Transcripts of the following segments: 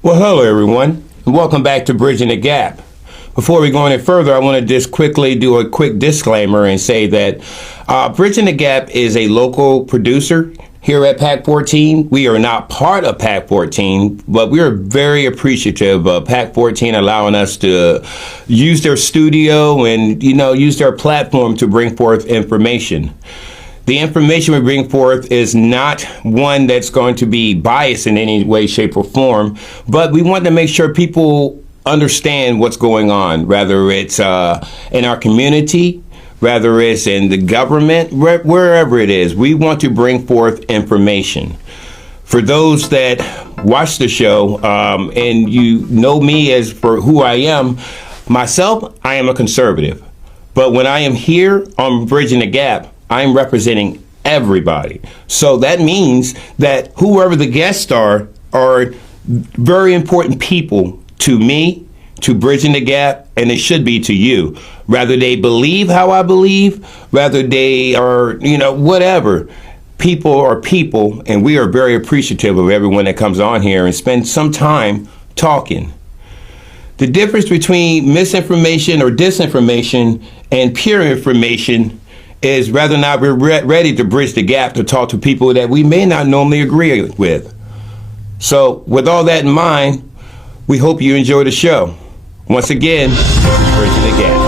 Well, hello everyone, and welcome back to Bridging the Gap. Before we go any further, I want to just quickly do a quick disclaimer and say that Bridging the Gap is a local producer here at PAC 14. We are not part of PAC 14, but we are very appreciative of PAC 14 allowing us to use their studio and, use their platform to bring forth information. The information we bring forth is not one that's going to be biased in any way, shape, or form, but we want to make sure people understand what's going on, whether it's in our community, whether it's in the government, wherever it is. We want to bring forth information. For those that watch the show and you know me as for who I am, myself, I am a conservative. But when I am here on Bridging the Gap, I'm representing everybody. So that means that whoever the guests are very important people to me, to Bridging the Gap, and it should be to you. Whether they believe how I believe, whether they are, whatever. People are people, and we are very appreciative of everyone that comes on here and spends some time talking. The difference between misinformation or disinformation and pure information is whether or not we're ready to bridge the gap to talk to people that we may not normally agree with. So with all that in mind, we hope you enjoy the show. Once again, Bridging the Gap.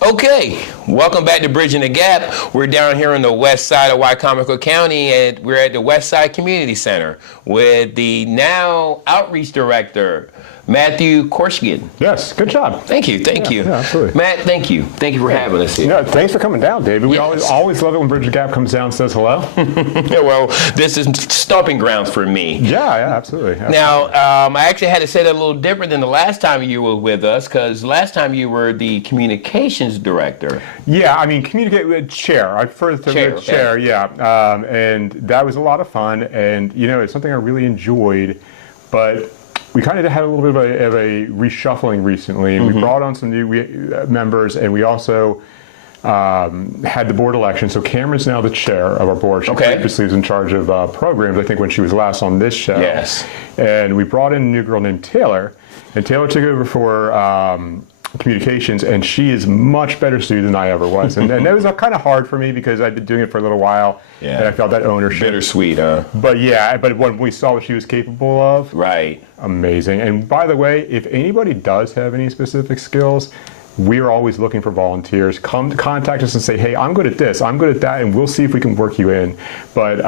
Okay, welcome back to Bridging the Gap. We're down here in the west side of Wycomico County, and we're at the Westside Community Center with the now outreach director, Matthew Korschgen. Yes, good job. Thank you. Yeah, absolutely. Matt, thank you. Thank you for having us here. Yeah, thanks for coming down, David. We Yes. always love it when Bridge the Gap comes down and says hello. Yeah, well, this is stomping grounds for me. Yeah, absolutely. Now, I actually had to say that a little different than the last time you were with us, because last time you were the communications director. Yeah, I mean, communicate with chair. I prefer the chair, yeah. And that was a lot of fun, and it's something I really enjoyed, but we kind of had a little bit of a reshuffling recently, and we brought on some new members, and we also had the board election. So Cameron's now the chair of our board. She previously was in charge of programs, I think, when she was last on this show. Yes. And we brought in a new girl named Taylor, and Taylor took over for communications, and she is much better suited than I ever was. And that was kind of hard for me because I'd been doing it for a little while, and I felt that ownership. Bittersweet, huh? But when we saw what she was capable of, Right. amazing. And by the way, if anybody does have any specific skills, we're always looking for volunteers. Come contact us and say, hey, I'm good at this, I'm good at that, and we'll see if we can work you in. But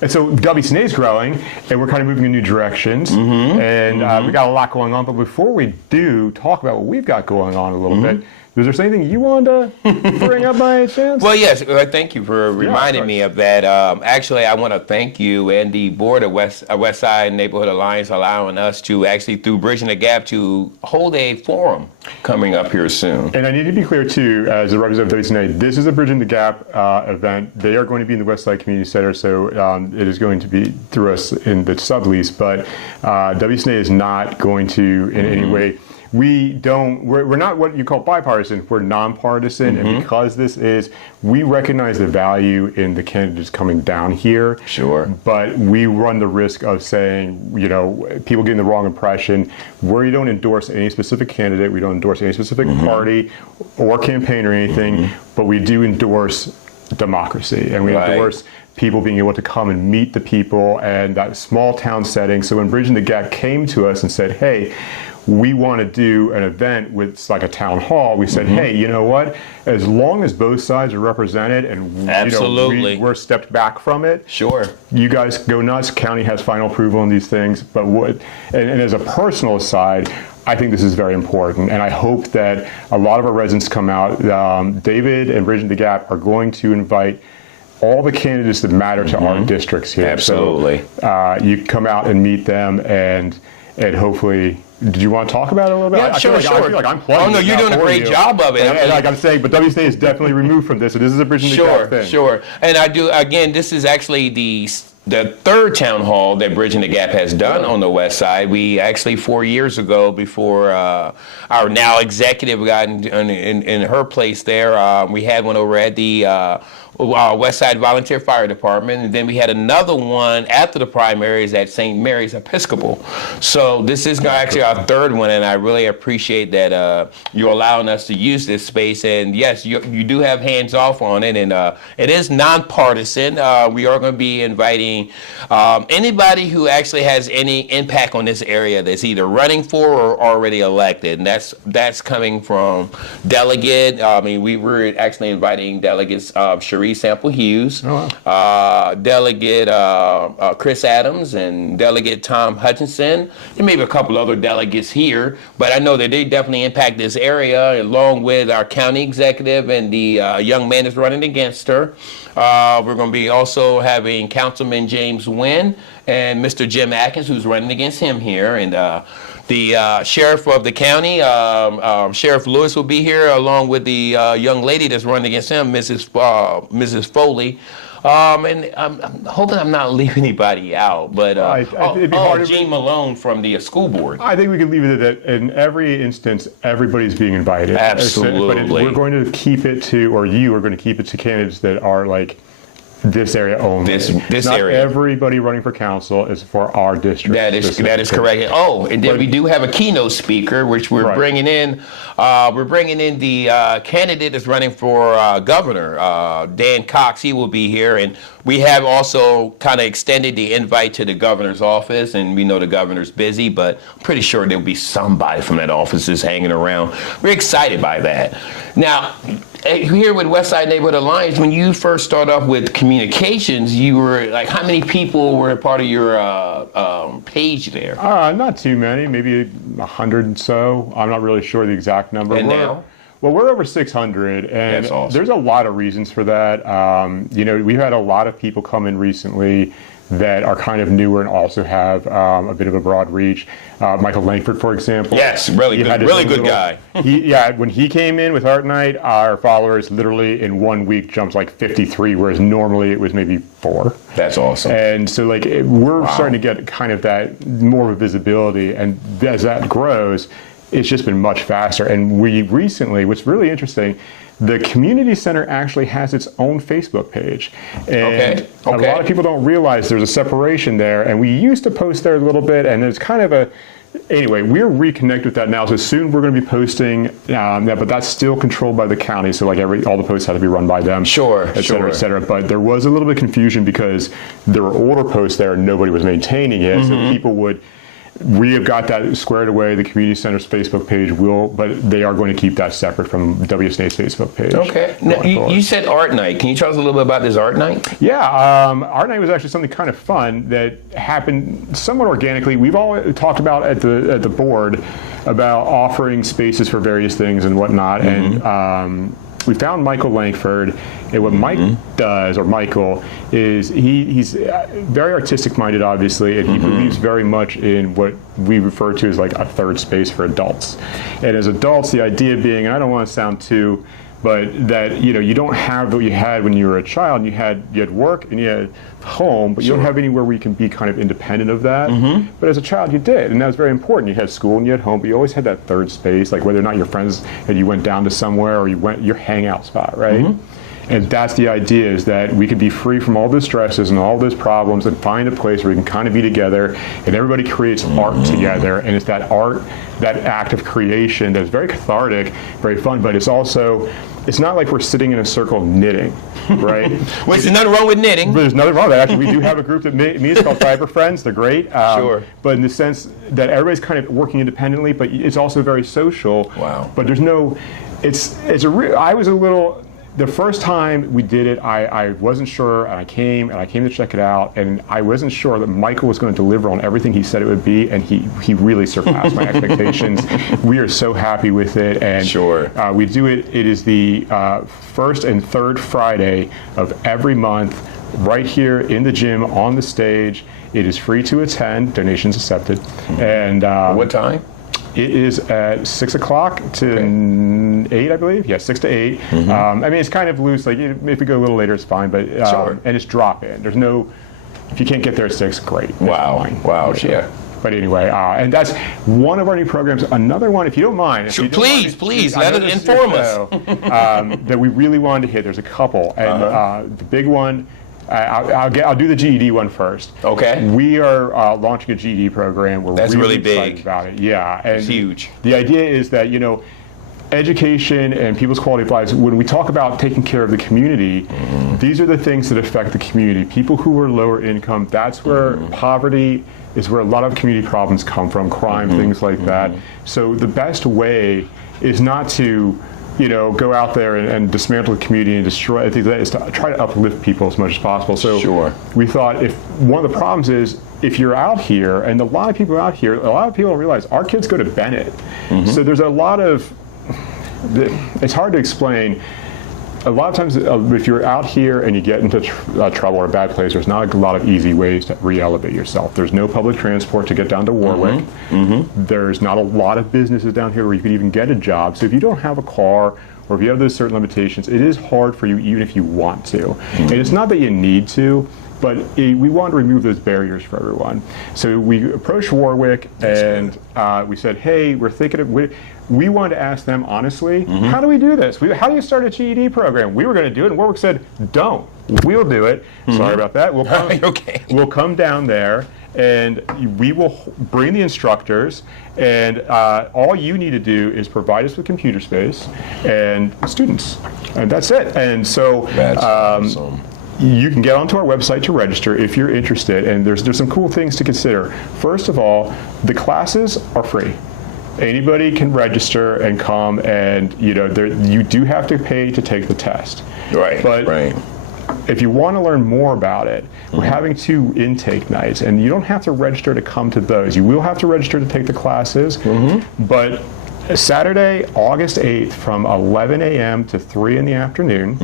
and so WCNA is growing, and we're kind of moving in new directions, and we got a lot going on. But before we do talk about what we've got going on a little bit, was there anything you wanted to bring up by chance? Well, yes. Thank you for reminding me of that. Actually, I want to thank you and the board of Westside Neighborhood Alliance allowing us to actually, through Bridging the Gap, to hold a forum coming up here soon. And I need to be clear, too, as a representative of WCNA, this is a Bridging the Gap event. They are going to be in the Westside Community Center, so it is going to be through us in the sublease, but WCNA is not going to in any way. We're not what you call bipartisan, we're nonpartisan, and because we recognize the value in the candidates coming down here. Sure. But we run the risk of saying, people getting the wrong impression. We don't endorse any specific candidate, we don't endorse any specific party or campaign or anything, but we do endorse democracy, and we endorse people being able to come and meet the people and that small town setting. So when Bridging the Gap came to us and said, hey, we want to do an event with like a town hall, we said, hey, you know what? As long as both sides are represented and we're stepped back from it, sure, you guys go nuts. County has final approval on these things. But and as a personal side, I think this is very important, and I hope that a lot of our residents come out. David and Bridging the Gap are going to invite all the candidates that matter to our districts here. Absolutely. So you come out and meet them, and hopefully did you want to talk about it a little bit? Yeah, I feel like I'm plugging. Oh no, you're doing a great job of it. And like I'm saying, but WSA is definitely removed from this. So this is a Bridging the Gap thing. Sure. And I do again. This is actually the third town hall that Bridging the Gap has done on the West Side. We actually 4 years ago, before our now executive got in her place there, we had one over at the Westside Volunteer Fire Department, and then we had another one after the primaries at St. Mary's Episcopal. So this is actually our third one, and I really appreciate that you're allowing us to use this space. And yes, you do have hands off on it, and it is nonpartisan. We are going to be inviting anybody who actually has any impact on this area that's either running for or already elected, and that's coming from delegate. I mean, we were actually inviting delegates Cherie Sample Hughes, Delegate Chris Adams, and Delegate Tom Hutchinson, and maybe a couple other delegates here. But I know that they definitely impact this area, along with our county executive and the young man that's running against her. We're going to be also having Councilman James Wynn and Mr. Jim Atkins, who's running against him here, and the sheriff of the county, Sheriff Lewis, will be here, along with the young lady that's running against him, Mrs. Foley. And I'm hoping I'm not leaving anybody out, but Gene Malone from the school board. I think we can leave it at that. In every instance, everybody's being invited. Absolutely. But we're going to keep it to, or you are going to keep it to candidates that are like this area only. This Not area. Everybody running for council is for our district. That is correct. Oh, and then we do have a keynote speaker, which we're bringing in. We're bringing in the candidate that's running for governor, Dan Cox. He will be here, and we have also kind of extended the invite to the governor's office. And we know the governor's busy, but I'm pretty sure there'll be somebody from that office that's hanging around. We're excited by that. Now, here with Westside Neighborhood Alliance, when you first started off with communications, you were like, how many people were a part of your page there? Not too many, maybe 100 and so. I'm not really sure the exact number. And now? Well, we're over 600, and That's awesome. There's a lot of reasons for that. We've had a lot of people come in recently that are kind of newer and also have a bit of a broad reach. Michael Langford, for example. Yes, really good guy. When he came in with Art Night, our followers literally in 1 week jumped like 53, whereas normally it was maybe 4. That's awesome. And so we're starting to get kind of that more of a visibility, and as that grows, it's just been much faster. And we recently, what's really interesting, the community center actually has its own Facebook page. And a lot of people don't realize there's a separation there. And we used to post there a little bit, and there's kind of anyway, we're reconnected with that now. So soon we're going to be posting that, but that's still controlled by the county. So all the posts have to be run by them. Et cetera. But there was a little bit of confusion because there were older posts there and nobody was maintaining it. So people we have got that squared away. The community center's Facebook page but they are going to keep that separate from WSNA's Facebook page. Okay. Now, you said Art Night. Can you tell us a little bit about this Art Night? Yeah, Art Night was actually something kind of fun that happened somewhat organically. We've all talked about at the board about offering spaces for various things and whatnot, and we found Michael Langford, and what Mike does, or Michael, is he's very artistic-minded, obviously, and he believes very much in what we refer to as like a third space for adults. And as adults, the idea being, and I don't want to sound too, but that you don't have what you had when you were a child. You had work and you had home, but you don't have anywhere where you can be kind of independent of that. But as a child, you did, and that was very important. You had school and you had home, but you always had that third space, like whether or not your friends and you went down to somewhere or you went your hangout spot, right? And that's the idea, is that we could be free from all the stresses and all those problems and find a place where we can kind of be together, and everybody creates art together. And it's that art, that act of creation that's very cathartic, very fun, but it's not like we're sitting in a circle knitting, right? Well, there's nothing wrong with knitting. There's nothing wrong with that. Actually, we do have a group that meets called Fiber Friends. They're great. But in the sense that everybody's kind of working independently, but it's also very social. Wow. But there's no, I was a little, the first time we did it, I wasn't sure, and I came to check it out, and I wasn't sure that Michael was going to deliver on everything he said it would be, and he really surpassed my expectations. We are so happy with it, and we do it. It is the first and third Friday of every month, right here in the gym on the stage. It is free to attend. Donations accepted. And what time? It is at 6 o'clock to 8, I believe. Yeah, 6 to 8. I mean, it's kind of loose. Like, if we go a little later, it's fine. But and it's drop-in. There's no. If you can't get there at 6, great. Wow. Wow. Yeah. But anyway, and that's one of our new programs. Another one, if you don't mind. Sure, please, let us inform us. That we really wanted to hit. There's a couple, and the big one. I'll do the GED one first. Okay. We are launching a GED program. That's really excited big about it. Yeah, and it's huge. The idea is that education and people's quality of lives. When we talk about taking care of the community, these are the things that affect the community. People who are lower income. That's where poverty is where a lot of community problems come from. Crime, things like that. So the best way is not to go out there and dismantle the community and destroy it. Is to try to uplift people as much as possible. So we thought if one of the problems is if you're out here, and a lot of people out here, a lot of people don't realize our kids go to Bennett. So there's a lot of, it's hard to explain. A lot of times, if you're out here and you get into trouble or a bad place, there's not a lot of easy ways to re-elevate yourself. There's no public transport to get down to Warwick. There's not a lot of businesses down here where you could even get a job. So if you don't have a car, or if you have those certain limitations, it is hard for you even if you want to. And it's not that you need to, but we want to remove those barriers for everyone. So we approached Warwick and we said, hey, we're thinking of, we wanted to ask them honestly, how do we do this? How do you start a GED program? We were going to do it, and Warwick said, don't. We'll do it. Sorry about that. We'll come down there, and we will bring the instructors, and all you need to do is provide us with computer space and students, and that's it. And so that's awesome. You can get onto our website to register if you're interested, and there's some cool things to consider. First of all, the classes are free. Anybody can register and come, and you do have to pay to take the test. But if you want to learn more about it, we're having 2 intake nights, and you don't have to register to come to those. You will have to register to take the classes, but Saturday, August 8th from 11 a.m. to 3 in the afternoon,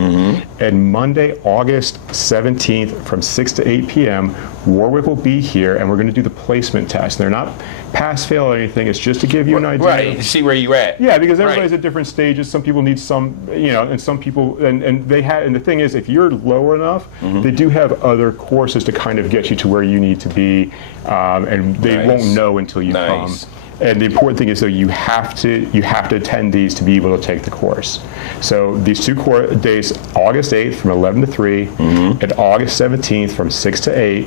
and Monday, August 17th from 6 to 8 p.m., Warwick will be here, and we're going to do the placement test. They're not pass-fail or anything. It's just to give you an idea. Right, see where you're at. Yeah, because everybody's at different stages. Some people need some, and some people, and the thing is, if you're lower enough, they do have other courses to kind of get you to where you need to be, and they won't know until you come. And the important thing is, though, you have to attend these to be able to take the course. So these 2 days, August 8th from 11 to 3, and August 17th from 6 to 8,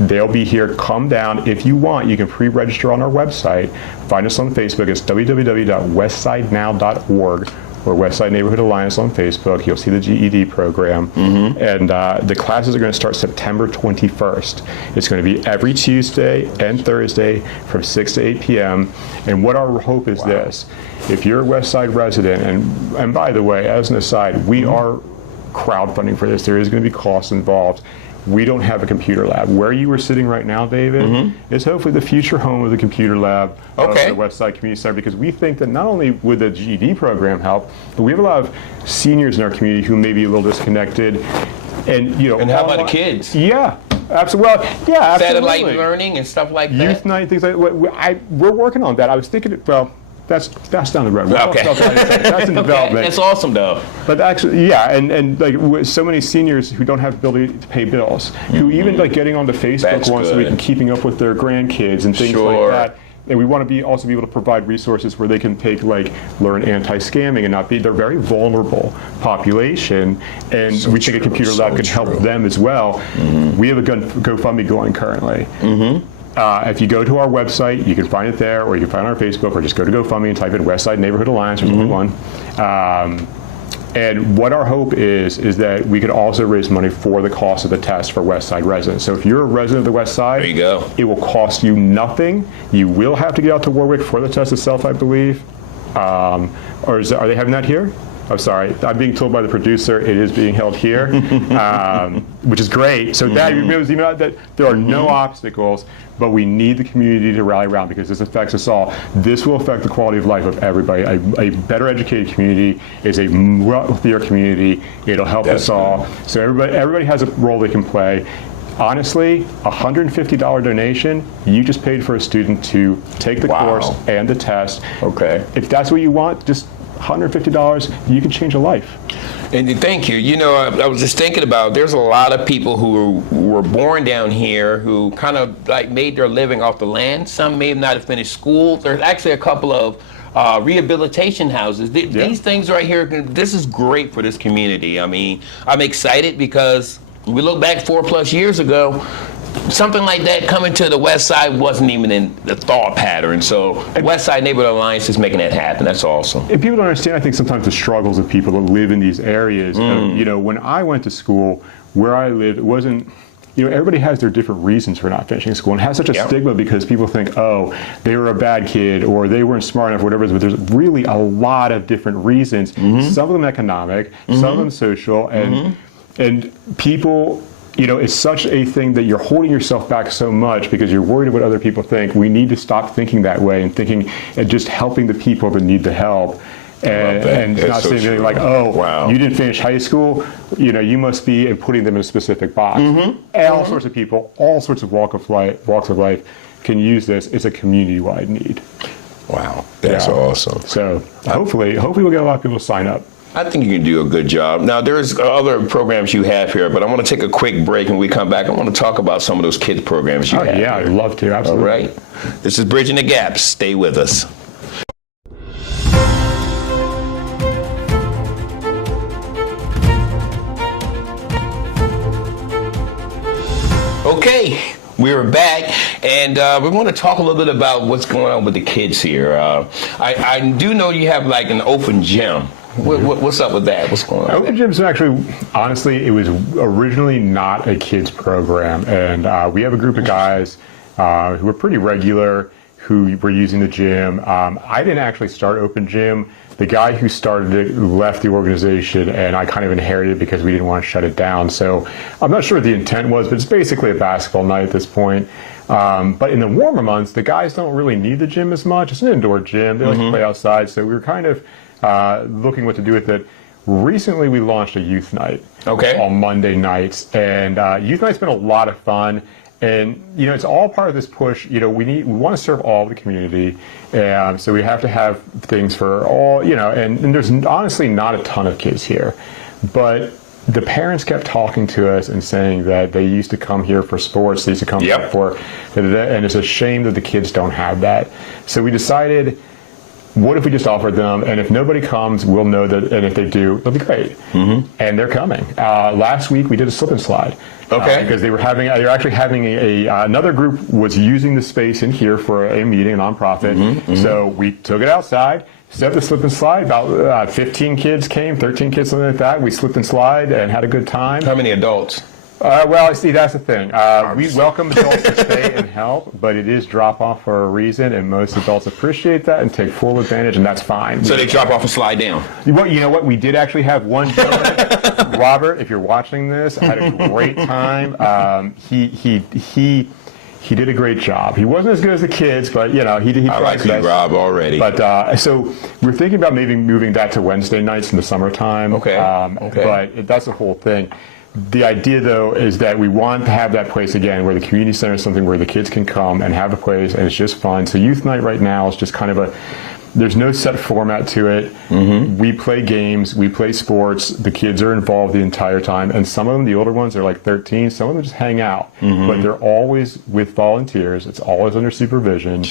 they'll be here. Come down. If you want, you can pre-register on our website. Find us on Facebook. It's www.westsidenow.org or Westside Neighborhood Alliance on Facebook. You'll see the GED program. And the classes are going to start September 21st. It's going to be every Tuesday and Thursday from 6 to 8 p.m. And what our hope is this. If you're a Westside resident, and by the way, as an aside, we are crowdfunding for this. There is going to be costs involved. We don't have a computer lab. Where you are sitting right now, David, is hopefully the future home of the computer lab of the Westside Community Center, because we think that not only would the GED program help, but we have a lot of seniors in our community who may be a little disconnected. And and how about the kids? Yeah. Absolutely. Well, yeah, absolutely. Satellite learning and stuff like that. Youth night, things like that. We're working on that. I was thinking, that's down the road. Okay. That's in development. That's awesome, though. But actually, yeah, and like with so many seniors who don't have the ability to pay bills, who even like getting onto Facebook once a week and keeping up with their grandkids and things like that. And we want to also be able to provide resources where they can learn anti-scamming and not be. They're a very vulnerable population, and we think a computer lab can help them as well. We have a GoFundMe going currently. If you go to our website, you can find it there, or you can find it on our Facebook, or just go to GoFundMe and type in Westside Neighborhood Alliance. There's only one. And what our hope is that we could also raise money for the cost of the test for Westside residents. So if you're a resident of the Westside, there you go. It will cost you nothing. You will have to get out to Warwick for the test itself, I believe. Are they having that here? I'm sorry. I'm being told by the producer it is being held here, which is great. So that means that there are no obstacles, but we need the community to rally around because this affects us all. This will affect the quality of life of everybody. A better educated community is a wealthier community. It'll help us all. So everybody has a role they can play. honestly, $150 donation, you just paid for a student to take the course and the test. Okay. If that's what you want, just $150, you can change a life. And thank you. You know, I was just thinking about, there's a lot of people who were born down here who kind of like made their living off the land. Some may not have finished school. There's actually a couple of rehabilitation houses. These things right here, this is great for this community. I mean, I'm excited because we look back 4+ years ago, something like that coming to the West Side wasn't even in the thought pattern. So West Side Neighborhood Alliance is making that happen. That's awesome. And people don't understand, I think, sometimes the struggles of people that live in these areas. You know, when I went to school, where I lived, it wasn't, you know, everybody has their different reasons for not finishing school, and has such a stigma because people think, oh, they were a bad kid or they weren't smart enough, whatever it is, but there's really a lot of different reasons. Some of them economic, some of them social, and people, you know, it's such a thing that you're holding yourself back so much because you're worried what other people think. We need to stop thinking that way and thinking and just helping the people that need the help. And not saying anything like, oh, you didn't finish high school, you know, you must be, and putting them in a specific box. And all sorts of people, all sorts of walks of life can use this. It's a community-wide need. Wow, that's awesome. So hopefully we'll get a lot of people to sign up. I think you can do a good job. Now, there's other programs you have here, but I want to take a quick break. When we come back, I want to talk about some of those kids programs you have. Yeah, I'd love to, absolutely. All right. This is Bridging the Gap. Stay with us. Okay, we're back, and we're going to talk a little bit about what's going on with the kids here. I do know you have like an open gym. What's up with that? What's going on? Open Gym's actually, honestly, it was originally not a kids program, and we have a group of guys who are pretty regular who were using the gym. I didn't actually start Open Gym. The guy who started it left the organization, and I kind of inherited it because we didn't want to shut it down. So I'm not sure what the intent was, but it's basically a basketball night at this point. But in the warmer months, the guys don't really need the gym as much. It's an indoor gym. They like to play outside, so we were kind of looking what to do with it. Recently, we launched a youth night on Monday nights, and youth night's been a lot of fun. And you know, it's all part of this push. You know, we want to serve all of the community, so we have to have things for all. You know, and there's honestly not a ton of kids here, but the parents kept talking to us and saying that they used to come here for sports. They used to come here for, and it's a shame that the kids don't have that. So we decided, what if we just offered them, and if nobody comes, we'll know that, and if they do, it'll be great. And they're coming. Last week we did a slip and slide. Because they were actually having another group was using the space in here for a meeting, a nonprofit. So we took it outside, set the slip and slide. About 15 kids came, 13 kids, something like that. We slipped and slide and had a good time. How many adults? Well, see, that's the thing. We welcome adults to stay and help, but it is drop off for a reason, and most adults appreciate that and take full advantage, and that's fine. So they drop off and slide down. Well, you know what? We did actually have one gentleman, Robert, if you're watching this, had a great time. He did a great job. He wasn't as good as the kids, but you know, he I like you, Rob, already. But so we're thinking about maybe moving that to Wednesday nights in the summertime. But that's the whole thing. The idea, though, is that we want to have that place again where the community center is something where the kids can come and have a place, and it's just fun. So youth night right now is just kind of there's no set format to it. We play games, we play sports, the kids are involved the entire time, and some of them, the older ones, are like 13, some of them just hang out. But they're always with volunteers, it's always under supervision.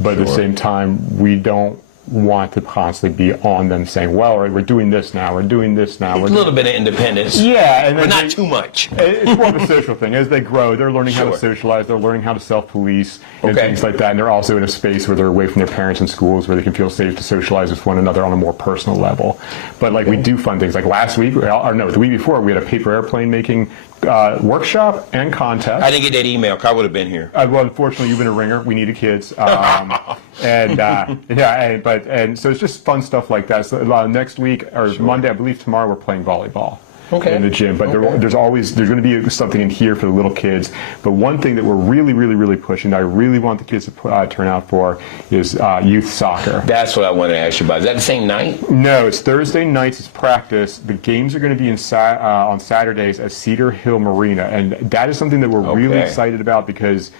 But at the same time, we don't want to constantly be on them saying, well, we're doing this now, we're doing this now. A little bit of independence. Yeah. But not too much. It's more of a social thing. As they grow, they're learning how to socialize, they're learning how to self-police and things like that. And they're also in a space where they're away from their parents and schools where they can feel safe to socialize with one another on a more personal level. But like we do fun things. Like last week, or no, the week before, we had a paper airplane making workshop and contest. I didn't get that email. I would have been here. Well, unfortunately, you've been a ringer. We needed kids. And so it's just fun stuff like that. So next week, or Monday, I believe tomorrow, we're playing volleyball. in the gym. But there's going to be something in here for the little kids. But one thing that we're really, really, really pushing, that I really want the kids to turn out for, is youth soccer. That's what I wanted to ask you about. Is that the same night? No, it's Thursday nights. It's practice. The games are going to be on Saturdays at Cedar Hill Marina, and that is something that we're really excited about because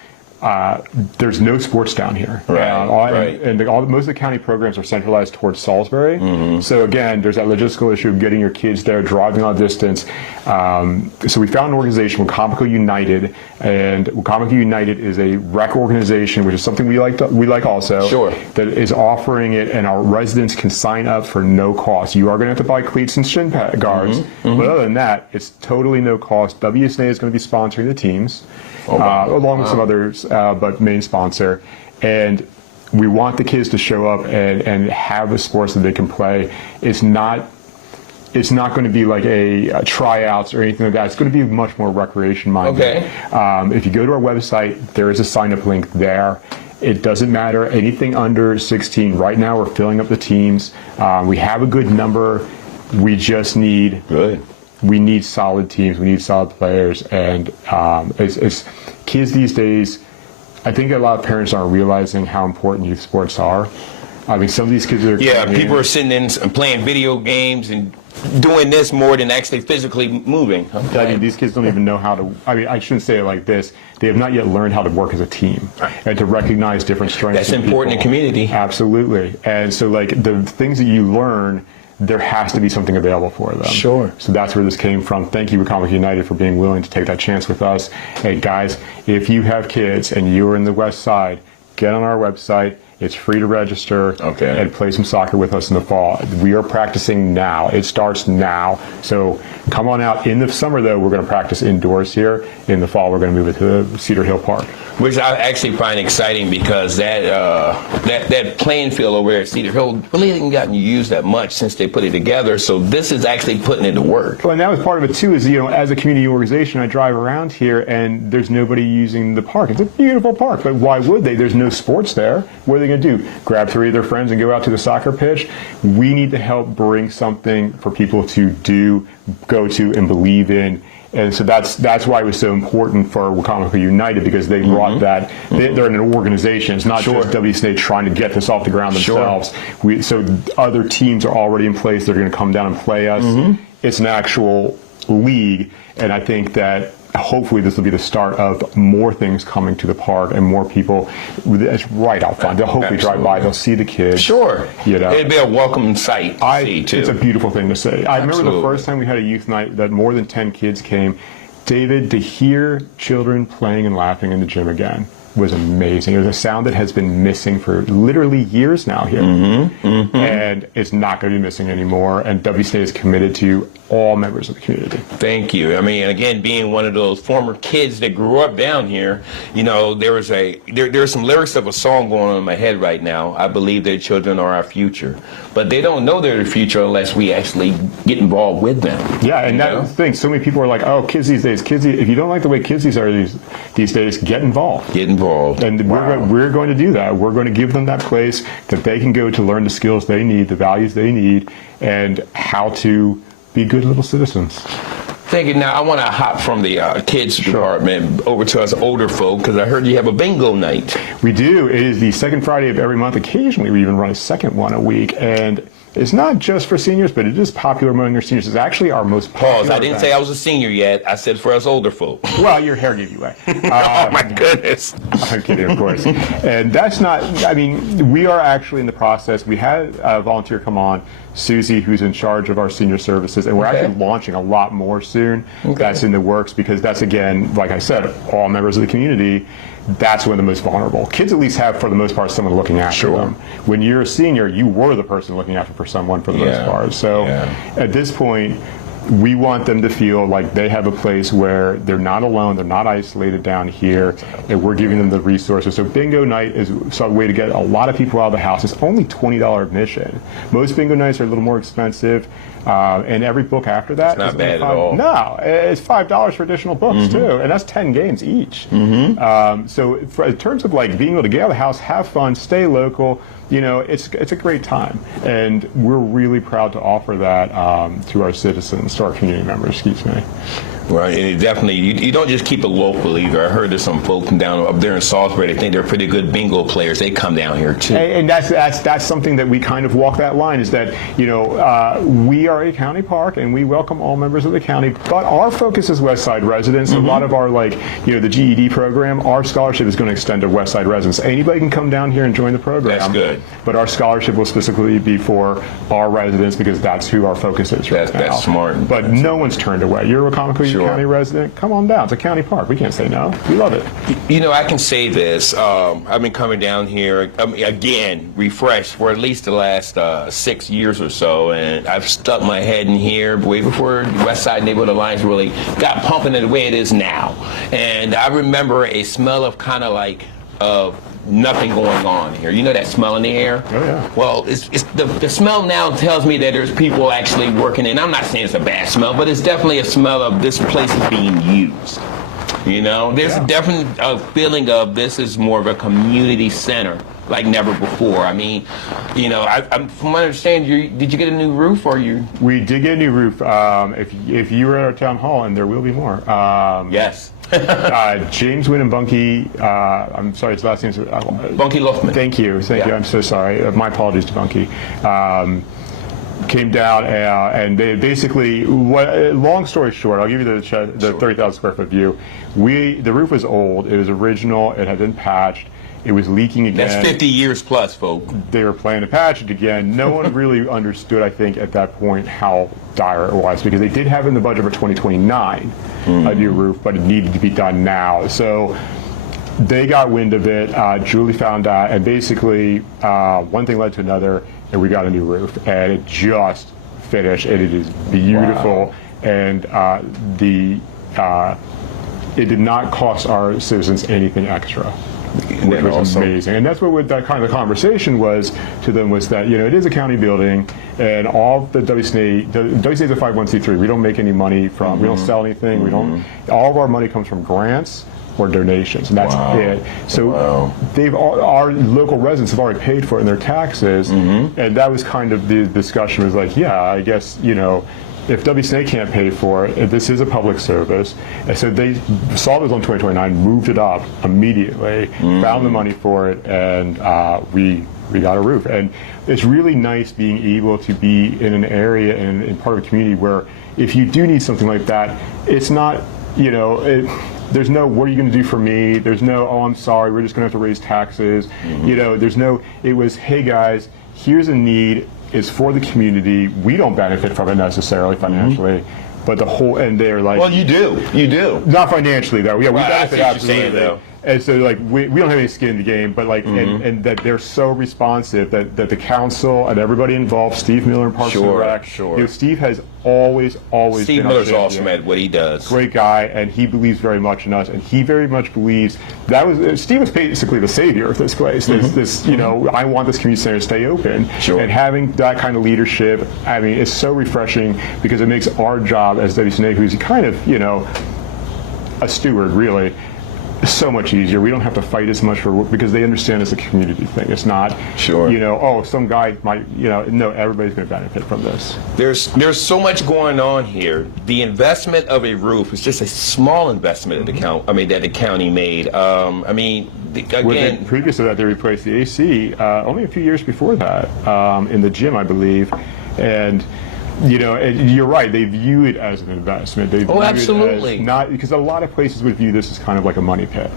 there's no sports down here. Most of the county programs are centralized towards Salisbury. So again, there's that logistical issue of getting your kids there, driving on distance. So we found an organization, Wacomico United, and Wacomico United is a rec organization, which is something we like also. Sure. That is offering it, and our residents can sign up for no cost. You are going to have to buy cleats and shin guards, but other than that, it's totally no cost. WSNA is going to be sponsoring the teams. Along with some others, but main sponsor. And we want the kids to show up and have the sports that they can play. It's not going to be like a tryouts or anything like that. It's going to be much more recreation minded. If you go to our website, there is a sign-up link there. It doesn't matter anything under 16. Right now, we're filling up the teams. We have a good number. We just need we need solid teams, we need solid players, and as kids these days, I think a lot of parents aren't realizing how important youth sports are. I mean, some of these kids are... people are sitting in and playing video games and doing this more than actually physically moving. I mean, these kids don't even know how to... I mean, I shouldn't say it like this. They have not yet learned how to work as a team and to recognize different strengths. That's important in community. Absolutely. And so, like, the things that you learn, there has to be something available for them. Sure. So that's where this came from. Thank you, Wacomico United, for being willing to take that chance with us. Hey, guys, if you have kids and you're in the West Side, get on our website. It's free to register and play some soccer with us in the fall. We are practicing now. It starts now. So come on out. In the summer, though, we're going to practice indoors here. In the fall, we're going to move it to Cedar Hill Park. Which I actually find exciting because that playing field over there at Cedar Hill really hasn't gotten used that much since they put it together. So this is actually putting it to work. Well, and that was part of it too. Is as a community organization, I drive around here and there's nobody using the park. It's a beautiful park, but why would they? There's no sports there. What are they going to do? Grab 3 of their friends and go out to the soccer pitch? We need to help bring something for people to do, go to, and believe in. And so that's why it was so important for Wacomico United, because they brought that. They're an organization. It's not just WSNA trying to get this off the ground themselves. So other teams are already in place. They're going to come down and play us. It's an actual league, and I think that hopefully this will be the start of more things coming to the park and more people. It's right out front. They'll hopefully drive by. They'll see the kids. It'd be a welcome sight to see, too. It's a beautiful thing to see. I remember the first time we had a youth night that more than 10 kids came. David, to hear children playing and laughing in the gym again was amazing. It was a sound that has been missing for literally years now here. And it's not going to be missing anymore. And WSNA is committed to all members of the community. Thank you. I mean, again, being one of those former kids that grew up down here, there's some lyrics of a song going on in my head right now. I believe their children are our future. But they don't know they're the future unless we actually get involved with them. Yeah, and that's the thing. So many people are like, oh, kids these days. If you don't like the way kids these days, get involved. Get involved. And we're going to do that. We're going to give them that place that they can go to learn the skills they need, the values they need, and how to be good little citizens. Thank you. Now, I want to hop from the kids department over to us older folk, because I heard you have a bingo night. We do. It is the second Friday of every month. Occasionally, we even run a second one a week. And it's not just for seniors, but it is popular among our seniors. It's actually our most popular I didn't say I was a senior yet. I said for us older folk. Well, your hair gave you away. Oh, my goodness. I'm kidding, of course. And that's not, I mean, we are actually in the process. We had a volunteer come on, Susie, who's in charge of our senior services, and we're actually launching a lot more soon. That's in the works, because that's, again, like I said, all members of the community. That's one of the most vulnerable. Kids at least have, for the most part, someone looking after them. When you're a senior, you were the person looking after for someone for the most part. So at this point, we want them to feel like they have a place where they're not alone, they're not isolated down here, and we're giving them the resources. So bingo night is a way to get a lot of people out of the house. It's only $20 admission. Most bingo nights are a little more expensive, and every book after that is not bad at all. No, it's $5 for additional books too, and that's 10 games each. So in terms of like being able to get out of the house, have fun, stay local, you know, it's a great time, and we're really proud to offer that to our citizens, to our community members. Excuse me. Right, and it definitely, you don't just keep it local either. I heard there's some folks down up there in Salisbury. They think they're pretty good bingo players. They come down here too. And that's something that we kind of walk that line, is that, you know, we are a county park and we welcome all members of the county, but our focus is Westside residents. A lot of our, like, you know, the GED program, our scholarship is going to extend to Westside residents. Anybody can come down here and join the program. That's good. But our scholarship will specifically be for our residents, because that's who our focus is right now. That's smart. But no one's turned away. You're a Comico County resident, come on down. It's a county park. We can't say no. We love it. You know, I can say this. I've been coming down here, again, refreshed for at least the last 6 years or so, and I've stuck my head in here way before the Westside Neighborhood Alliance really got pumping in the way it is now. And I remember a smell of kind of like nothing going on here. You know that smell in the air? Oh, yeah. Well, it's the smell now tells me that there's people actually working, and I'm not saying it's a bad smell, but it's definitely a smell of this place is being used. You know, there's a definite feeling of this is more of a community center like never before. I mean, you know, from what I understand, did you get a new roof, or you? We did get a new roof. If you were at our town hall, and there will be more. Yes. James Wynn and Bunky, I'm sorry, his last name is Bunky Loafman. Thank you. I'm so sorry. My apologies to Bunky. Came down and they basically, long story short, I'll give you the 30,000 square foot view. The roof was old. It was original. It had been patched. It was leaking again. That's 50 years plus, folks. They were planning to patch it again. No one really understood, I think, at that point how dire it was, because they did have in the budget for 2029 a new roof, but it needed to be done now. So they got wind of it. Julie found out, and basically one thing led to another, and we got a new roof, and it just finished, and it is beautiful. Wow. And it did not cost our citizens anything extra, which was amazing. And that's what that kind of the conversation was to them, was that, you know, it is a county building, and all the WCNA is a 501c3. We don't make any money from, we don't sell anything. We don't. All of our money comes from grants or donations, and that's it. So our local residents have already paid for it in their taxes, and that was kind of the discussion, was like, yeah, I guess, you know, if WCNA can't pay for it, this is a public service. And so they saw this on 2029, moved it up immediately, found the money for it, and we got a roof. And it's really nice being able to be in an area and in part of a community where if you do need something like that, it's not, you know, there's no, what are you going to do for me? There's no, oh, I'm sorry, we're just going to have to raise taxes. You know, there's no, it was, hey guys, here's a need. Is for the community. We don't benefit from it necessarily financially, but the whole, and they're like, well, you do. Not financially though. Yeah, we Right, benefit absolutely. though. And so, like, we don't have any skin in the game, but like, and that they're so responsive that the council and everybody involved, Steve Miller and Parks and Rec, you know, Steve has always Steve been Miller's awesome at what he does. Great guy, and he believes very much in us, and he very much believes that was Steve was basically the savior of this place. This, you know, I want this community center to stay open, and having that kind of leadership, I mean, it's so refreshing, because it makes our job as WCNA, who's kind of, you know, a steward really, so much easier. We don't have to fight as much because they understand it's a community thing. It's not, you know, oh, some guy might, you know, no, everybody's going to benefit from this. There's so much going on here. The investment of a roof is just a small investment that the county made. I mean, again, previous to that, they replaced the AC only a few years before that in the gym, I believe, and. You know, you're right. They view it as an investment. They view absolutely. It as not, because a lot of places would view this as kind of like a money pit.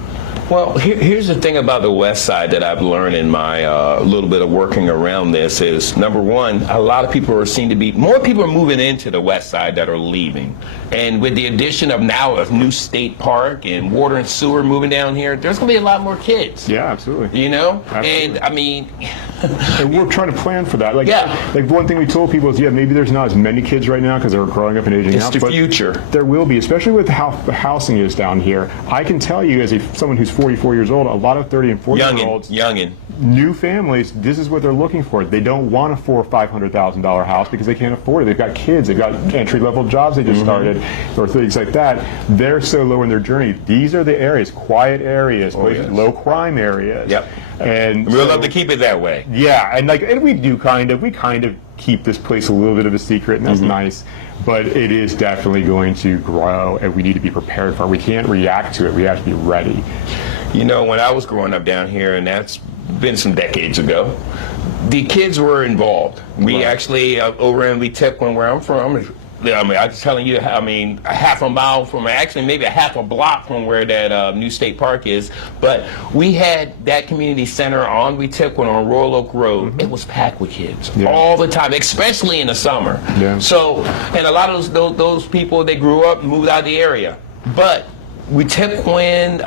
Well, here's the thing about the West Side that I've learned in my little bit of working around this is, number one, a lot of people more people are moving into the West Side that are leaving. And with the addition of now a new state park and water and sewer moving down here, there's going to be a lot more kids. Yeah, absolutely. You know? Absolutely. And I mean... and we're trying to plan for that. Like one thing we told people is, maybe there's not as many kids right now because they're growing up and aging out. It's the future. There will be, especially with how the housing is down here. I can tell you, as someone who's 44 years old, a lot of 30 and 40-year-olds, new families, this is what they're looking for. They don't want a $400,000 or $500,000 house because they can't afford it. They've got kids, they've got entry-level jobs they just started, or things like that. They're so low in their journey. These are the areas, quiet areas, low crime areas. And we'd love to keep it that way. Yeah, and we kind of keep this place a little bit of a secret, and that's nice. But it is definitely going to grow, and we need to be prepared for it. We can't react to it. We have to be ready. You know, when I was growing up down here, and that's been some decades ago, the kids were involved. We actually, over in Wetumpka, where I'm from, I mean, I was telling you, I mean, a half a mile from, actually maybe a half a block from where that new state park is, but we had that community center on Wetumpka on Royal Oak Road. It was packed with kids all the time, especially in the summer. So, and a lot of those people, they grew up and moved out of the area. But Wetumpka,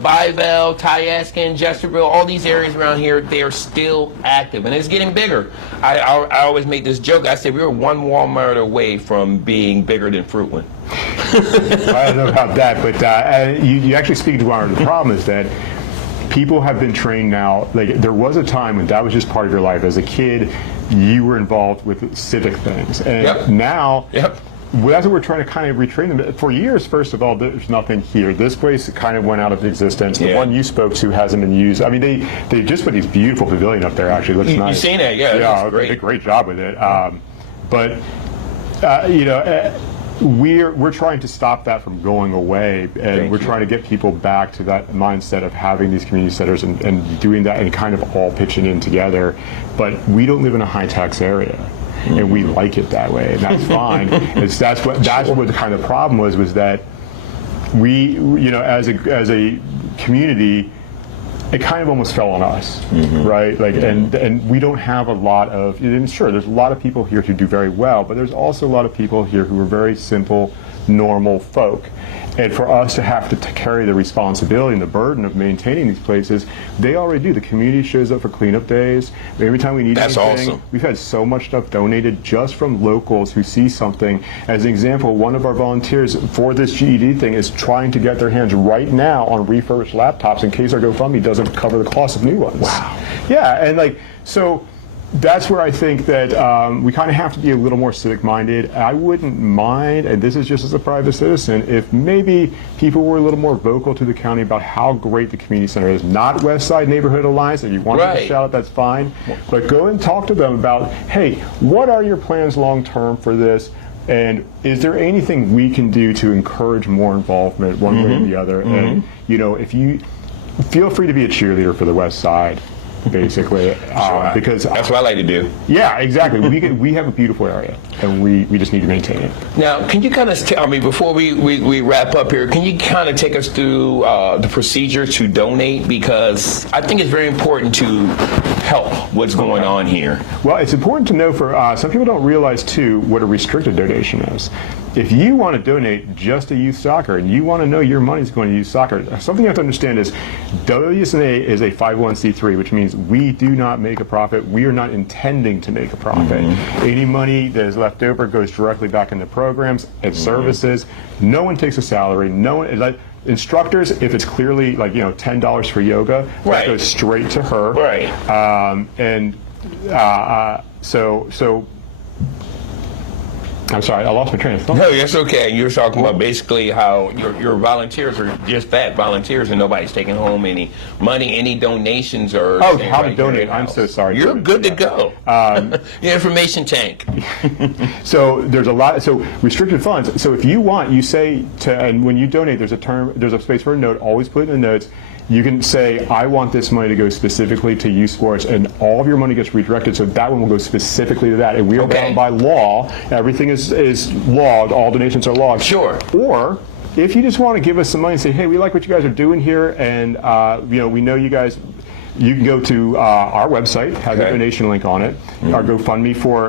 Byville, Tyaskin, Jesterville, all these areas around here, they are still active, and it's getting bigger. I always make this joke. I say we were one Walmart away from being bigger than Fruitland. I don't know about that, but you actually speak to one of the problem is that people have been trained now. Like, there was a time when that was just part of your life. As a kid, you were involved with civic things, and now. Well, that's what we're trying to kind of retrain them. For years, first of all, there's nothing here. This place kind of went out of existence. The one you spoke to hasn't been used. I mean, they just put these beautiful pavilion up there. Actually, looks nice. You've seen it, yeah. They did a great job with it. You know, we're trying to stop that from going away, and we're trying to get people back to that mindset of having these community centers and doing that and kind of all pitching in together. But we don't live in a high tax area. And we like it that way, and that's fine. That's what the kind of problem was that we, you know, as a community, it kind of almost fell on us, right? Like, and we don't have a lot of. And sure, there's a lot of people here who do very well, but there's also a lot of people here who are very simple, normal folk. And for us to have to carry the responsibility and the burden of maintaining these places, they already do. The community shows up for cleanup days. Every time we need anything, awesome. We've had so much stuff donated just from locals who see something. As an example, one of our volunteers for this GED thing is trying to get their hands right now on refurbished laptops in case our GoFundMe doesn't cover the cost of new ones. Wow. Yeah, and so that's where I think that we kind of have to be a little more civic-minded. I wouldn't mind, and this is just as a private citizen, if maybe people were a little more vocal to the county about how great the community center is. Not Westside Neighborhood Alliance. If you want to shout out, that's fine. But go and talk to them about, hey, what are your plans long-term for this? And is there anything we can do to encourage more involvement one way or the other? And, you know, if you feel free to be a cheerleader for the West Side. Basically, because that's what I like to do. Yeah, exactly. We have a beautiful area, and we just need to maintain it. Now, can you kind of tell me, before we wrap up here, can you kind of take us through the procedure to donate? Because I think it's very important to help what's going on here. Well, it's important to know for some people don't realize too what a restricted donation is. If you want to donate just to youth soccer and you want to know your money is going to youth soccer, something you have to understand is WSNA is a 501c3, which means we do not make a profit. We are not intending to make a profit. Any money that is left over goes directly back into programs and services. No one takes a salary. No one. Like, instructors, if it's clearly like, you know, $10 for yoga, that goes straight to her. So I'm sorry, I lost my train of thought. No, that's okay. You were talking about basically how your volunteers are just that, volunteers, and nobody's taking home any money, any donations or... Oh, how to donate. I'm so sorry. You're good to go. The information tank. So there's a lot, so restricted funds. So if you want, you say to, and when you donate, there's a space for a note, always put in the notes. You can say, I want this money to go specifically to youth sports, and all of your money gets redirected, so that one will go specifically to that. And we are bound by law. Everything is logged. All donations are logged. Sure. Or if you just want to give us some money and say, hey, we like what you guys are doing here, and you know, we know you guys. You can go to our website, has a donation link on it. Our GoFundMe for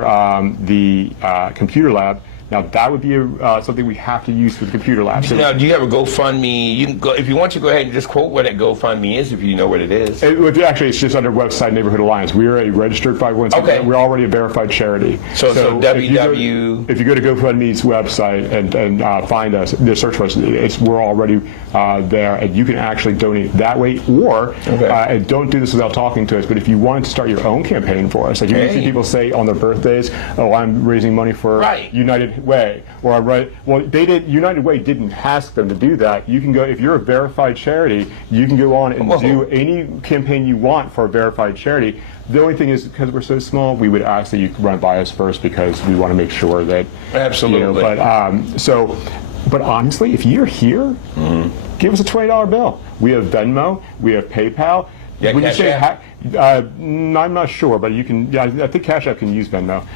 the computer lab. Now that would be something we have to use for the computer lab. So now, do you have a GoFundMe? You can go, if you want to go ahead and just quote what that GoFundMe is, if you know what it is. Actually, it's just under Westside Neighborhood Alliance. We are a registered 501c3. We're already a verified charity. So if you go to GoFundMe's website and find us, search for us, we're already there, and you can actually donate that way. Or and don't do this without talking to us. But if you wanted to start your own campaign for us, like you see people say on their birthdays, "Oh, I'm raising money for United United Way, or United Way didn't ask them to do that. You can go, if you're a verified charity, you can go on and do any campaign you want for a verified charity. The only thing is, because we're so small, we would ask that you run by us first, because we want to make sure that. Absolutely. But honestly, if you're here, give us a $20 bill. We have Venmo, we have PayPal. Yeah, when Cash you say App? I'm not sure, but you can. Yeah, I think Cash App can use Venmo.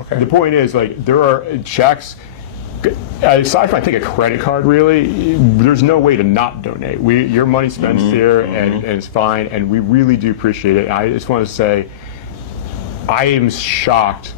Okay. The point is, like, there are checks. Aside from, I think, a credit card, really, there's no way to not donate. Your money spent here, and it's fine, and we really do appreciate it. I just want to say, I am shocked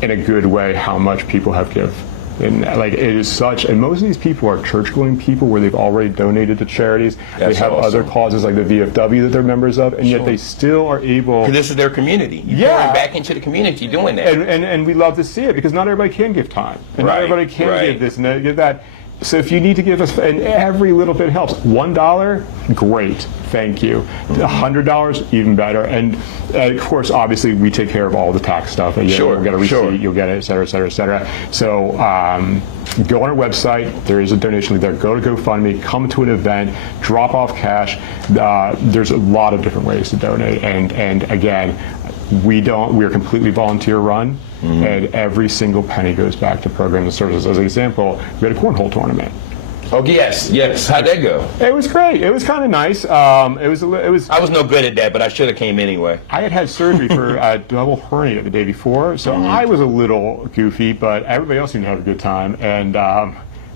in a good way how much people have given. And like, it is such, and most of these people are church-going people where they've already donated to charities. They have other causes like the VFW that they're members of, and yet they still are able. Because this is their community. You're pouring back into the community doing that. And we love to see it, because not everybody can give time, and not everybody can give this and give that. So if you need to give us, and every little bit helps. $1, great, thank you. $100, even better. And of course, obviously, we take care of all the tax stuff. You'll get a receipt, you'll get it, et cetera, et cetera, et cetera. So go on our website. There is a donation link there. Go to GoFundMe. Come to an event. Drop off cash. There's a lot of different ways to donate. And again, we're completely volunteer run. And every single penny goes back to programs and services. As an example, we had a cornhole tournament. Oh yes. How'd that go? It was great. It was kind of nice. It was. I was no good at that, but I should have came anyway. I had surgery for a double hernia the day before, so I was a little goofy, but everybody else seemed to have a good time.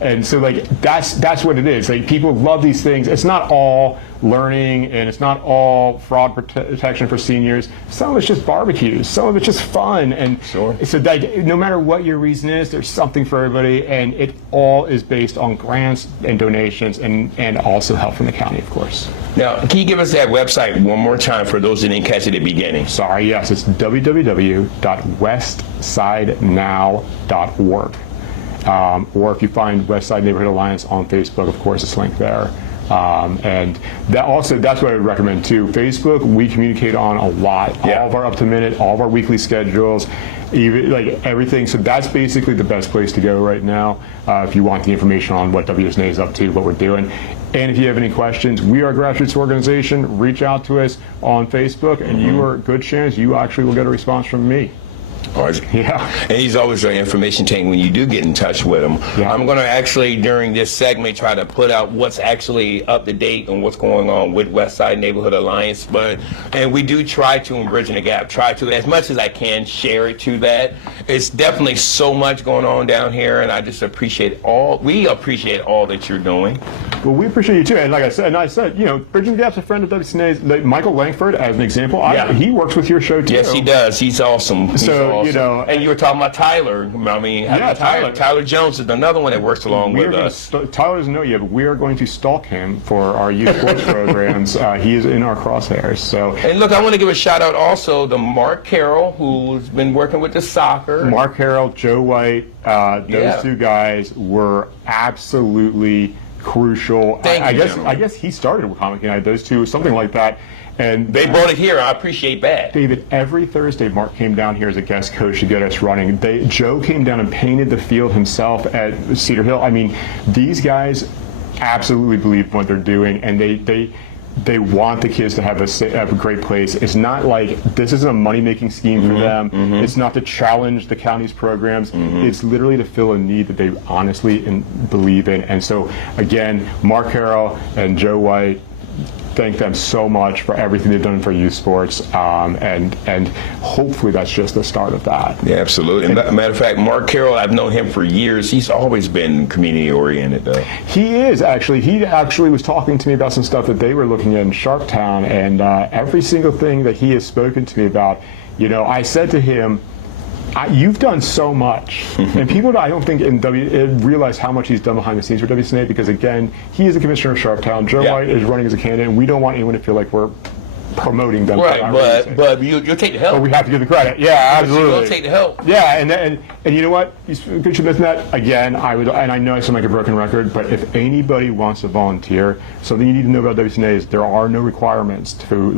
And so, like, that's what it is. Like, people love these things. It's not all learning, and it's not all fraud protection for seniors. Some of it's just barbecues. Some of it's just fun. And so, like, no matter what your reason is, there's something for everybody, and it all is based on grants and donations, and also help from the county, of course. Now, can you give us that website one more time for those that didn't catch it at the beginning? Sorry, yes, it's www.westsidenow.org. Or if you find Westside Neighborhood Alliance on Facebook, of course, it's linked there. And that's what I would recommend too. Facebook, we communicate on a lot. All of our up-to-minute, all of our weekly schedules, even like everything. So that's basically the best place to go right now if you want the information on what WSNA is up to, what we're doing. And if you have any questions, we are a grassroots organization. Reach out to us on Facebook, and you are a good chance you actually will get a response from me. Yeah. And he's always your information tank when you do get in touch with him. Yeah. I'm going to actually, during this segment, try to put out what's actually up to date and what's going on with Westside Neighborhood Alliance. And we do try to, in Bridging the Gap, try to, as much as I can, share it to that. It's definitely so much going on down here, and I just appreciate we appreciate all that you're doing. Well, we appreciate you too. And like I said, you know, Bridging the Gap's a friend of WCNA's. Like Michael Langford, as an example, he works with your show too. Yes, he does. He's awesome. You know, and you were talking about Tyler. I mean, Tyler Jones is another one that works along with us. Tyler doesn't know yet, but we are going to stalk him for our youth sports programs. He is in our crosshairs. So. And look, I want to give a shout out also to Mark Carroll, who's been working with the soccer. Mark Carroll, Joe White, those two guys were absolutely crucial. I guess he started with Comic United. Those two, something like that. And they brought it here. I appreciate that. David, every Thursday, Mark came down here as a guest coach to get us running. Joe came down and painted the field himself at Cedar Hill. I mean, these guys absolutely believe in what they're doing, and they want the kids to have a great place. It's not like this isn't a money-making scheme for them. It's not to challenge the county's programs. It's literally to fill a need that they honestly believe in. And so, again, Mark Carroll and Joe White, thank them so much for everything they've done for youth sports, and hopefully that's just the start of that. Yeah, absolutely. And matter of fact, Mark Carroll, I've known him for years. He's always been community-oriented, though. He is, actually. He actually was talking to me about some stuff that they were looking at in Sharptown, and every single thing that he has spoken to me about, you know, I said to him, you've done so much, and people I don't think realize how much he's done behind the scenes for WCNA, because again, he is the commissioner of Sharptown. Joe White is running as a candidate, and we don't want anyone to feel like we're promoting them. Right, but you'll take the help. But we have to give the credit. Yeah, absolutely. You'll take the help. Yeah, and you know what? You should mention that again. I know I sound like a broken record, but if anybody wants to volunteer, something you need to know about WCNA is there are no requirements to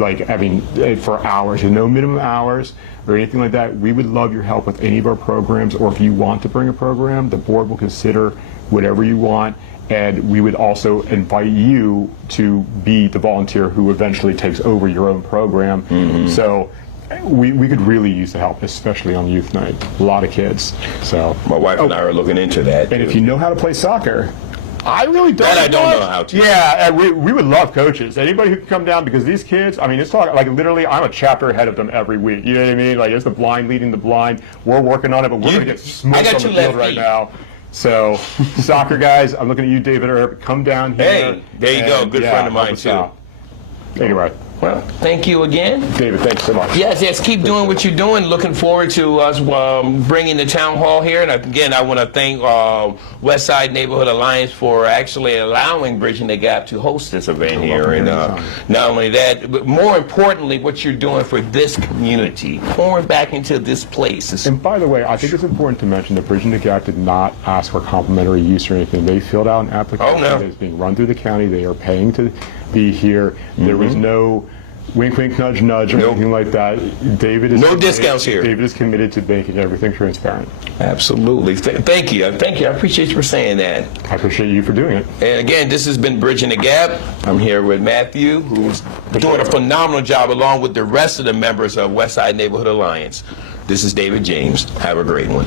for hours. There's no minimum hours. or anything like that, we would love your help with any of our programs, or if you want to bring a program, the board will consider whatever you want, and we would also invite you to be the volunteer who eventually takes over your own program. So we could really use the help, especially on youth night. A lot of kids. So My wife and I are looking into that. and if you know how to play soccer, I really don't. That I don't know how to. Yeah, and we would love coaches. Anybody who can come down, because these kids, I mean, it's like literally, I'm a chapter ahead of them every week. You know what I mean? Like, it's the blind leading the blind. We're working on it, but we're going to get smoked on the field right now. So, soccer guys, I'm looking at you, David, or come down here. Hey, there you go. Good friend of mine, too. Anyway. Well, thank you again. David, thanks so much. Yes, keep doing what you're doing. Looking forward to us bringing the town hall here. And again, I want to thank Westside Neighborhood Alliance for actually allowing Bridging the Gap to host this event here. And not only that, but more importantly, what you're doing for this community, pouring back into this place. And by the way, I think it's important to mention that Bridging the Gap did not ask for complimentary use or anything. They filled out an application that is being run through the county. They are paying to be here. There was no wink, wink, nudge, nudge, or anything like that. David is no discounts here. David is committed to making everything transparent. Absolutely. Thank you. Thank you. I appreciate you for saying that. I appreciate you for doing it. And again, this has been Bridging the Gap. I'm here with Matthew, who's doing a phenomenal job along with the rest of the members of Westside Neighborhood Alliance. This is David James. Have a great one.